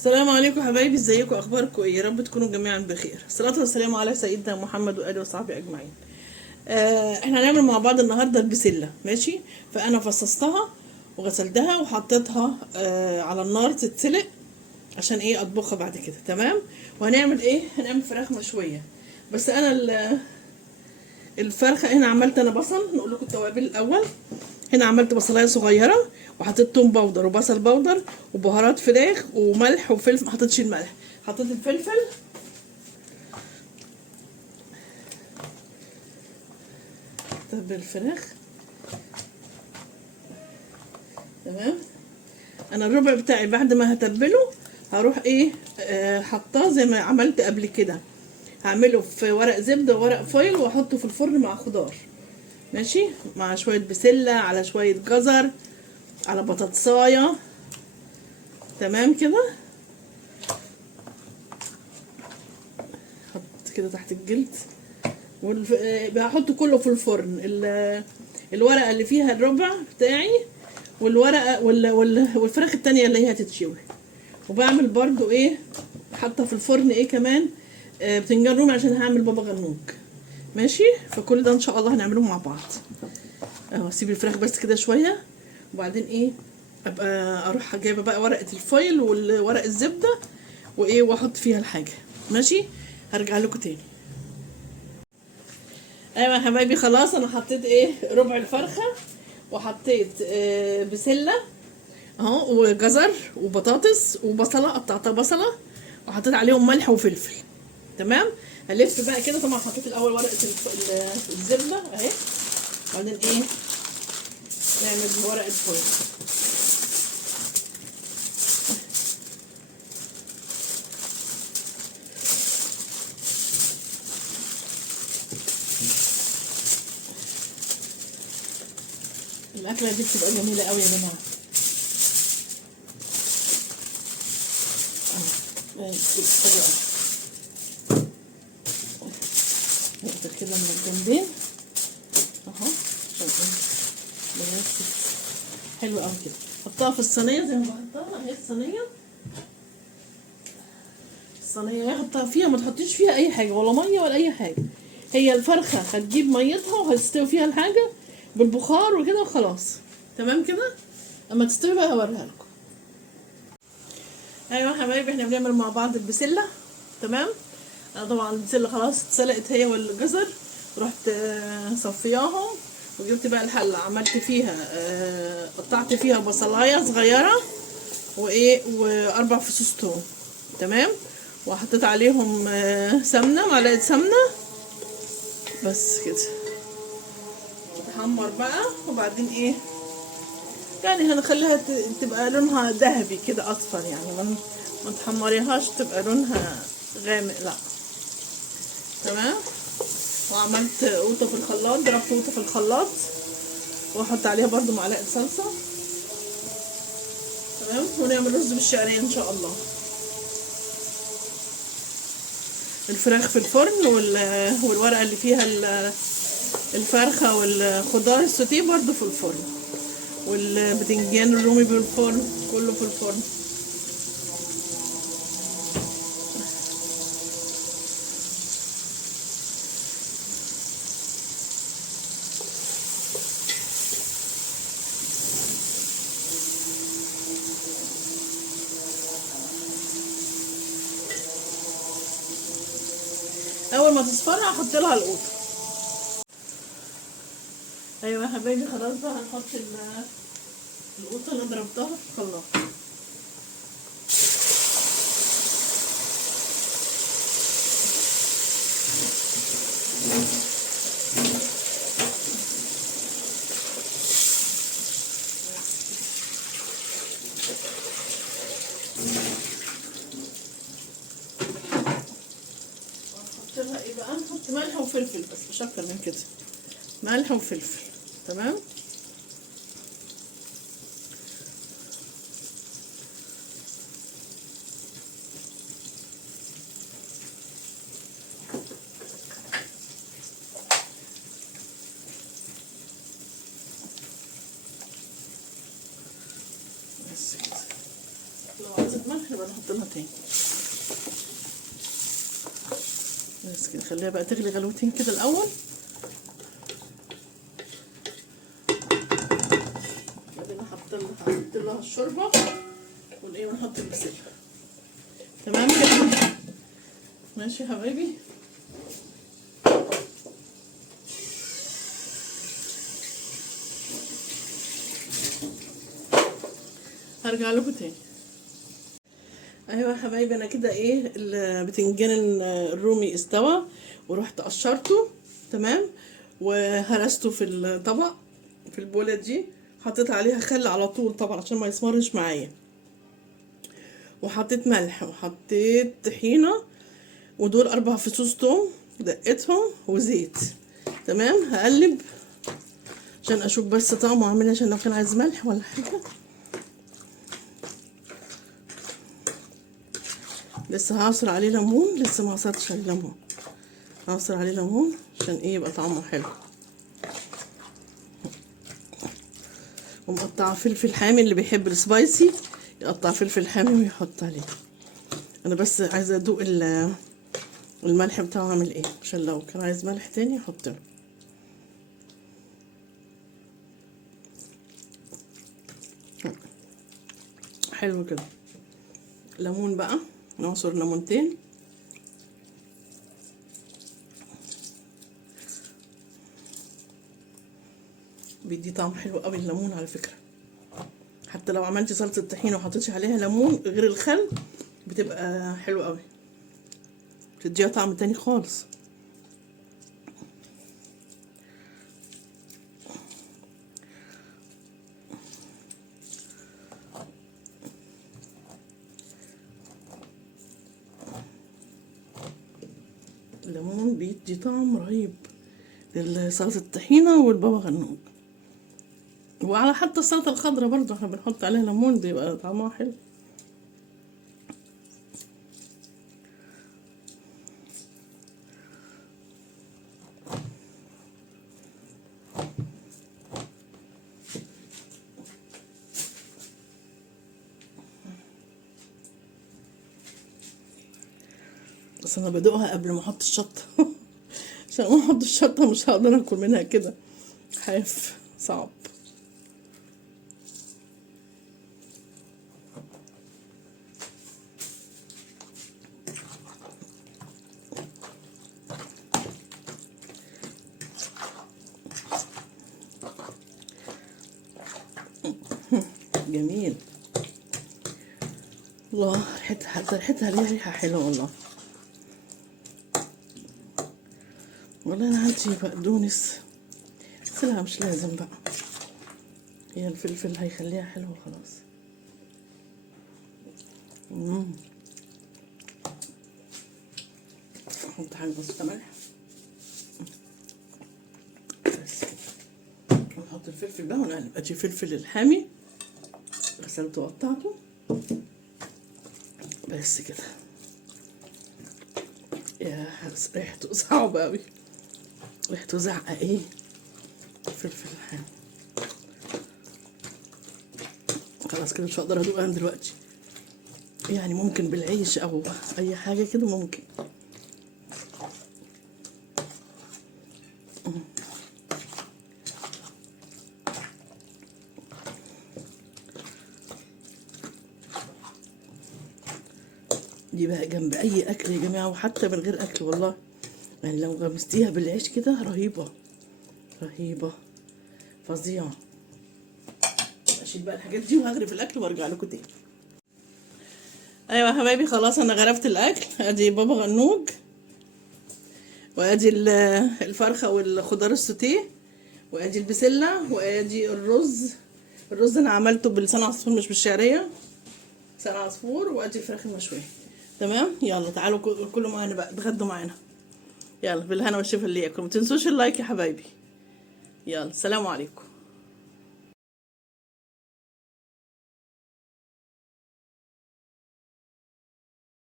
السلام عليكم حبايبي، ازيكم؟ اخباركم ايه؟ يا رب تكونوا جميعا بخير. الصلاه والسلام على سيدنا محمد واله وصحبه اجمعين. احنا هنعمل مع بعض النهارده البسله، ماشي؟ فانا فصصتها وغسلتها وحطيتها على النار تتسلق عشان ايه اطبخها بعد كده. تمام. وهنعمل ايه؟ هنعمل فراخ مشويه. بس انا الفرخه هنا عملت انا بصل. نقول لكم التوابل الاول. هنا عملت بصلايه صغيره وحطيت توم باودر وبصل باودر وبهارات فراخ وملح وفلفل. ما حطيتش الملح، حطيت الفلفل. تبل الفراخ. تمام. انا الربع بتاعي بعد ما هتبله هروح ايه حطاه زي ما عملت قبل كده. هعمله في ورق زبده وورق فويل واحطه في الفرن مع خضار، ماشي؟ مع شويه بسله على شويه جزر على بطاطسايه. تمام كده. حط كده تحت الجلد هحطه كله في الفرن. الورقه اللي فيها الربع بتاعي والورقه والفراخ التانية اللي هي هتتشوي. وبعمل برضو ايه، حاطه في الفرن ايه كمان، بتنجان رومي عشان هعمل بابا غنوج، ماشي؟ فكل ده ان شاء الله هنعمله مع بعض. اسيب الفراخ بس كده شويه وبعدين ايه ابقى اروح جايبه بقى ورقه الفويل والورق الزبده وايه واحط فيها الحاجه، ماشي؟ هرجع لكم تاني. ايوه يا حبايبي، خلاص انا حطيت ايه ربع الفرخه وحطيت بسله اهو وجزر وبطاطس وبصله، قطعتها بصله وحطيت عليهم ملح وفلفل. تمام. هلف بقى كده. طبعا حطيت الاول ورقه الزبده اهي، وبعدين ايه نعمل ورقه فويل. الاكله دي بتبقى جميله قوي يا جماعه. حلوه قوي. نقدر كده من الجنبين اهو عشان بس حلو قوي كده. حطها في الصينيه زي ما بحطها اهي. الصينيه حطها فيها، ما تحطيش فيها اي حاجه ولا ميه ولا اي حاجه. هي الفرخه هتجيب ميتها وهتستوي فيها الحاجه بالبخار وكده وخلاص. تمام كده. اما تستوي بقى هوريها لكم. ايوه يا حبايبي، احنا بنعمل مع بعض البسله. تمام. انا طبعا البسله خلاص اتسلقت هي والجزر، رحت صفياهم وجبت بقى الحله عملت فيها قطعت فيها بصلايه صغيره وايه واربع فصوص توم. تمام. وحطيت عليهم سمنه، معلقه سمنه بس كده. تحمر بقى وبعدين ايه يعني هنخليها تبقى لونها ذهبي كده اصفر، يعني ما تحمريهاش تبقى لونها غامق، لا. تمام. وعملت قوطه في الخلاط، ضربت قوطه في الخلاط واحط عليها برضو معلقه صلصه. تمام. ونعمل رز بالشعريه ان شاء الله. الفراخ في الفرن والورقه اللي فيها الفرخه والخضار السوتيه برضو في الفرن، والبتنجان الرومي بالفرن، كله في الفرن. اول ما تصفر هحط لها القوطه. ايوه يا حبايبي، خلاص بقى هنحط القوطه اللي ضربتها في الخلاط. هنحط لها ايه بقى؟ نحط ملح وفلفل بس، مش اكتر من كده. ملح وفلفل. تمام. بس كده. لو عايزة ملح يبقى نحط لها تاني. بس كده خليها بقى تغلي غلوتين كده الاول. بعدين هحط لها الشوربه ونحط البسله. تمام كده ماشي يا حبايبي. هرجع لكم تاني. ايوه يا حبايبي انا كده ايه البتنجان الرومي استوى ورحت قشرته تمام وهرسته في الطبق في البوله دي. حطيت عليها خل على طول طبعا عشان ما يسمرش معايا، وحطيت ملح وحطيت طحينه ودول 4 فصوص توم دقتهم وزيت. تمام هقلب عشان اشوف بس طعمه عامل عشان لو كان عايز ملح ولا حاجه. لسه هعصر عليه ليمون، لسه ما عصرتش عليه ليمون، هعصر عليه ليمون عشان ايه يبقى طعمه حلو. ومقطعه فلفل حامي، اللي بيحب السبايسي يقطع فلفل حامي ويحط عليه. انا بس عايزه ادوق الملح بتاعه عامل ايه عشان لو كان عايز ملح تاني احط له. حلو كده. ليمون بقى، نعصر ليمونتين. بيدي طعم حلو قوي الليمون على فكره. حتى لو عملتي صلصه طحينه وحطيتي عليها ليمون غير الخل بتبقى حلوه قوي، بتديها طعم تاني خالص. الليمون بيدي طعم رهيب لصلصه الطحينه والبابا غنوج، وعلى حتى السلطه الخضراء برضو احنا بنحط عليها ليمون بيبقى طعمها حلو. بس انا بدوقها قبل ما احط الشطه عشان ما احط الشطه مش هقدر اكل منها كده، حاف صعب. جميل الله، ريحتها ليها ريحه حلوه والله. والله انا عندي بقدونس بس لا مش لازم بقى، هي الفلفل هيخليها حلوه خلاص. احط حاجه بسيطه ملح بس كده، ونحط الفلفل بقى ونقلب. ادي الفلفل الحامي غسلته وقطعته بس كده. يا ريحته صعبه قوي، ريحته زعقه ايه الفلفل الحامي. خلاص كده مش هقدر ادوقها دلوقتي، يعني ممكن بالعيش او اي حاجه كده ممكن. دي بقى جنب اي اكل يا جماعه، وحتى من غير اكل والله، يعني لو غمستيها بالعيش كده رهيبه رهيبه فظيعه. اشيل بقى الحاجات دي وهغرف الاكل وارجع لكم تاني. ايوه يا حبايبي خلاص انا غرفت الاكل. ادي بابا غنوج، وادي الفرخه والخضار السوتيه، وادي البسله، وادي الرز. الرز انا عملته بلسان عصفور مش بالشعريه، لسان عصفور. وادي الفراخ المشويه. تمام يلا تعالوا كلوا معانا بقى، اتغدوا معانا. يلا بالهنا والشفا اللي ياكل. ما تنسوش اللايك يا حبايبي. يلا سلام عليكم.